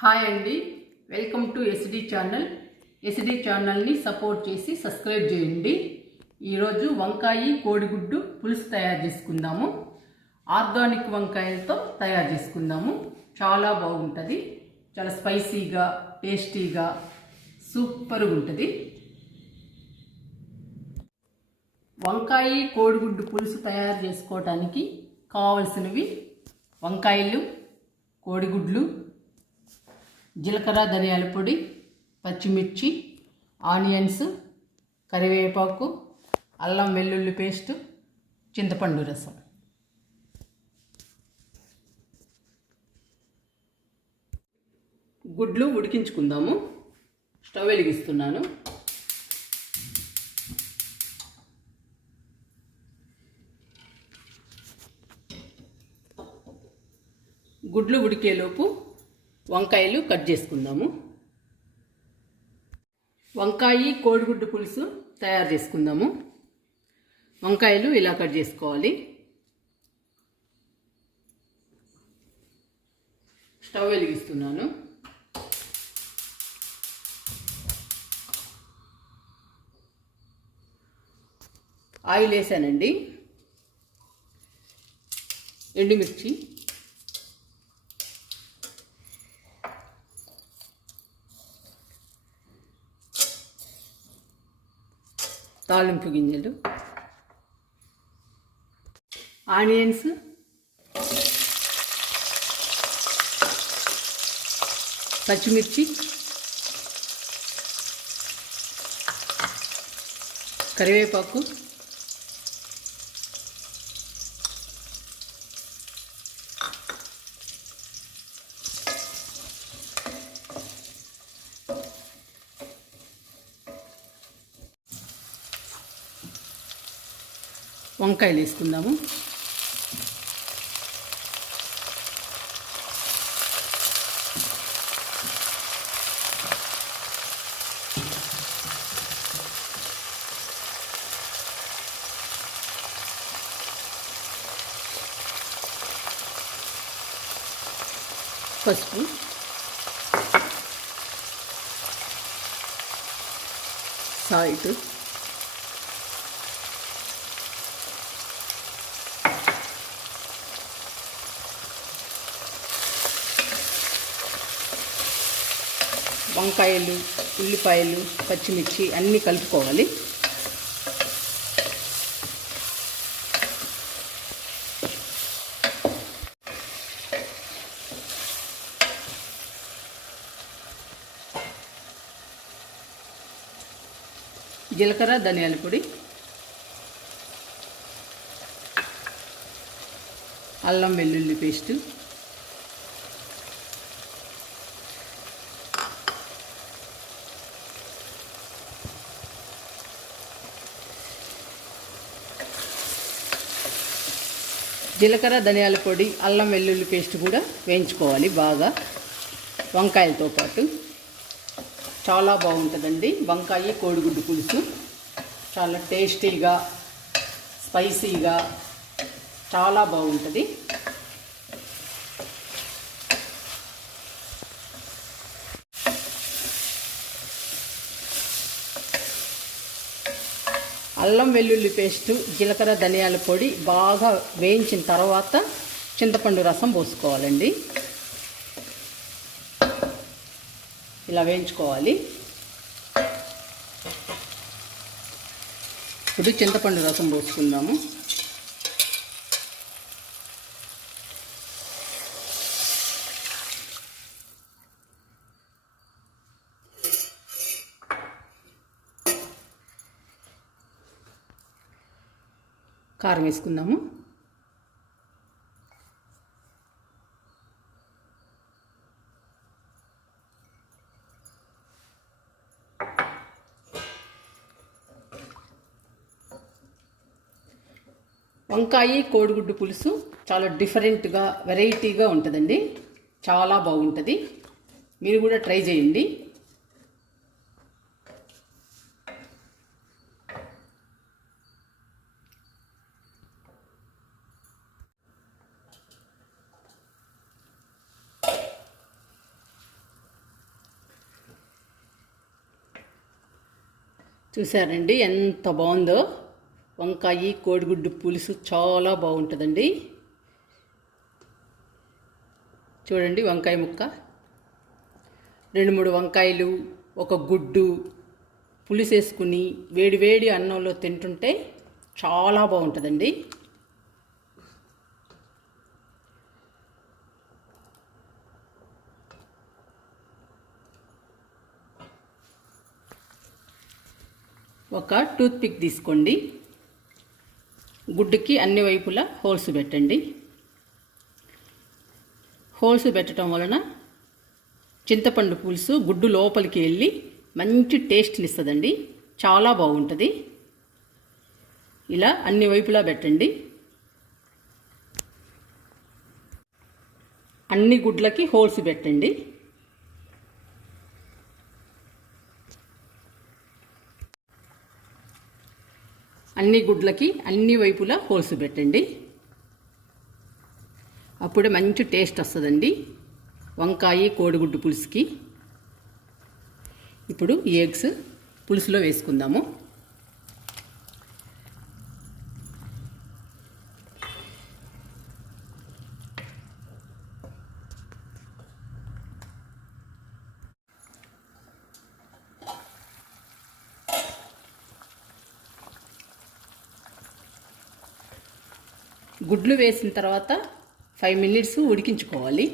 Hi అండి, welcome to SD channel. SD ఛానల్ని support చేసి సబ్స్క్రైబ్ చేయండి. ఈరోజు వంకాయ కోడిగుడ్డు పులుసు తయారు చేసుకుందాము. ఆర్గానిక్ వంకాయలతో తయారు చేసుకుందాము. చాలా బాగుంటుంది, చాలా స్పైసీగా టేస్టీగా సూపర్గా ఉంటుంది. వంకాయ కోడిగుడ్డు పులుసు తయారు చేసుకోవడానికి కావలసినవి వంకాయలు, కోడిగుడ్లు, జీలకర్ర ధనియాల పొడి, పచ్చిమిర్చి, ఆనియన్స్, కరివేపాకు, అల్లం వెల్లుల్లి పేస్టు, చింతపండు రసం. గుడ్లు ఉడికించుకుందాము. స్టవ్ వెలిగిస్తున్నాను. గుడ్లు ఉడికేలోపు వంకాయలు కట్ చేసుకుందాము. వంకాయ కోడిగుడ్డు పులుసు తయారు చేసుకుందాము. వంకాయలు ఇలా కట్ చేసుకోవాలి. స్టవ్ వెలిగిస్తున్నాను. ఆయిల్ వేసానండి. ఎండుమిర్చి, తాలింపు గింజలు, ఆనియన్స్, పచ్చిమిర్చి, కరివేపాకు, వంకాయలు వేసుకుందాము. పసుపు, సాల్ట్, వంకాయలు, ఉల్లిపాయలు, పచ్చిమిర్చి అన్నీ కలుపుకోవాలి. జీలకర్ర ధనియాల పొడి, అల్లం వెల్లుల్లి పేస్టు, జీలకర్ర ధనియాల పొడి, అల్లం వెల్లుల్లి పేస్ట్ కూడా వేయించుకోవాలి బాగా వంకాయలతో పాటు. చాలా బాగుంటుందండి వంకాయ కోడిగుడ్డు పులుసు. చాలా టేస్టీగా స్పైసీగా చాలా బాగుంటుంది. అల్లం వెల్లుల్లి పేస్టు, జీలకర్ర ధనియాల పొడి బాగా వేయించిన తర్వాత చింతపండు రసం పోసుకోవాలండి. ఇలా వేయించుకోవాలి. ఇప్పుడు చింతపండు రసం పోసుకుందాము. కారం వేసుకుందాము. వంకాయ కోడిగుడ్డు పులుసు చాలా డిఫరెంట్గా వెరైటీగా ఉంటుందండి. చాలా బాగుంటుంది. మీరు కూడా ట్రై చేయండి. చూసారండి ఎంత బాగుందో. వంకాయ కోడిగుడ్డు పులుసు చాలా బాగుంటుందండి. చూడండి వంకాయ ముక్క, 2-3 వంకాయలు, ఒక గుడ్డు పులుసు వేసుకుని వేడి వేడి అన్నంలో తింటుంటే చాలా బాగుంటుందండి. ఒక టూత్పిక్ తీసుకోండి, గుడ్డుకి అన్ని వైపులా హోల్స్ పెట్టండి. హోల్స్ పెట్టడం వలన చింతపండు పులుసు గుడ్డు లోపలికి వెళ్ళి మంచి టేస్ట్ని ఇస్తుందండి, చాలా బాగుంటుంది. ఇలా అన్ని వైపులా పెట్టండి. అన్ని గుడ్లకి హోల్స్ పెట్టండి. అన్ని గుడ్లకి అన్ని వైపులా హోల్స్ పెట్టండి. అప్పుడే మంచి టేస్ట్ వస్తుందండి వంకాయ కోడిగుడ్డు పులుసుకి. ఇప్పుడు ఎగ్స్ పులుసులో వేసుకుందాము. గుడ్లు వేసిన తర్వాత 5 మినిట్స్ ఉడికించుకోవాలి.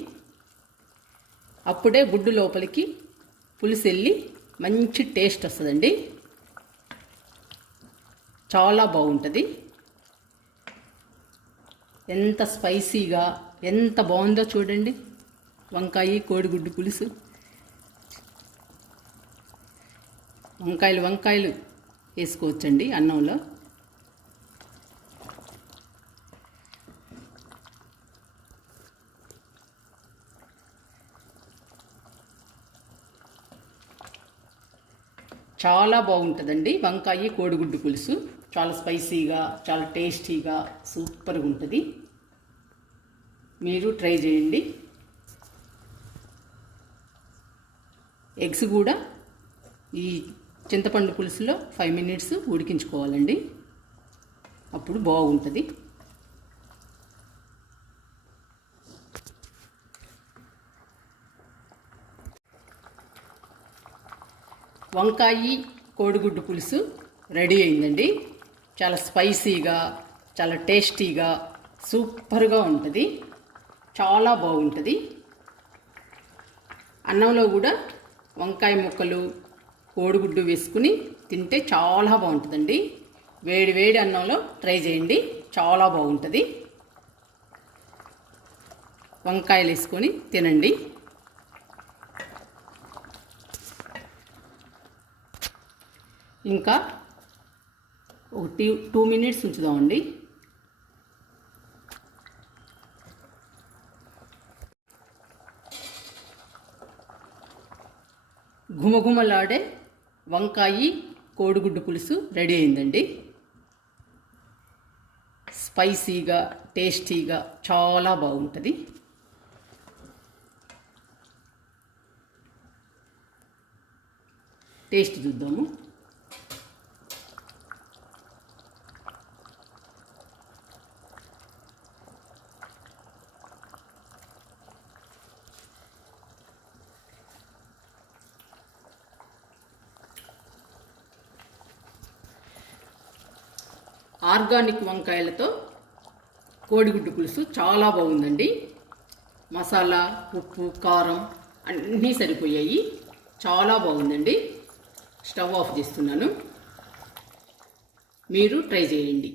అప్పుడే గుడ్డు లోపలికి పులుసు వెళ్ళి మంచి టేస్ట్ వస్తుందండి, చాలా బాగుంటుంది. ఎంత స్పైసీగా ఎంత బాగుందో చూడండి వంకాయ కోడిగుడ్డు పులుసు. వంకాయలు వేసుకోవచ్చండి అన్నంలో. చాలా బాగుంటుందండి వంకాయ కోడిగుడ్డు పులుసు. చాలా స్పైసీగా, చాలా టేస్టీగా, సూపర్గా ఉంటుంది. మీరు ట్రై చేయండి. ఎగ్స్ కూడా ఈ చింతపండు పులుసులో 5 మినిట్స్ ఉడికించుకోవాలండి, అప్పుడు బాగుంటుంది. వంకాయ కోడిగుడ్డు పులుసు రెడీ అయిందండి. చాలా స్పైసీగా, చాలా టేస్టీగా, సూపర్గా ఉంటుంది, చాలా బాగుంటుంది. అన్నంలో కూడా వంకాయ ముక్కలు కోడిగుడ్డు వేసుకుని తింటే చాలా బాగుంటుందండి. వేడి వేడి అన్నంలో ట్రై చేయండి, చాలా బాగుంటుంది. వంకాయలు వేసుకొని తినండి. ఇంకా ఒక 2 మినిట్స్ ఉంచుదామండి. ఘుమఘుమలాడే వంకాయ కోడిగుడ్డు పులుసు రెడీ అయిందండి. స్పైసీగా, టేస్టీగా, చాలా బాగుంటుంది. టేస్ట్ చూద్దాము. ఆర్గానిక్ వంకాయలతో కోడిగుడ్డు పులుసు చాలా బాగుందండి. మసాలా, ఉప్పు, కారం అన్నీ సరిపోయాయి, చాలా బాగుందండి. స్టవ్ ఆఫ్ చేస్తున్నాను, మీరు ట్రై చేయండి.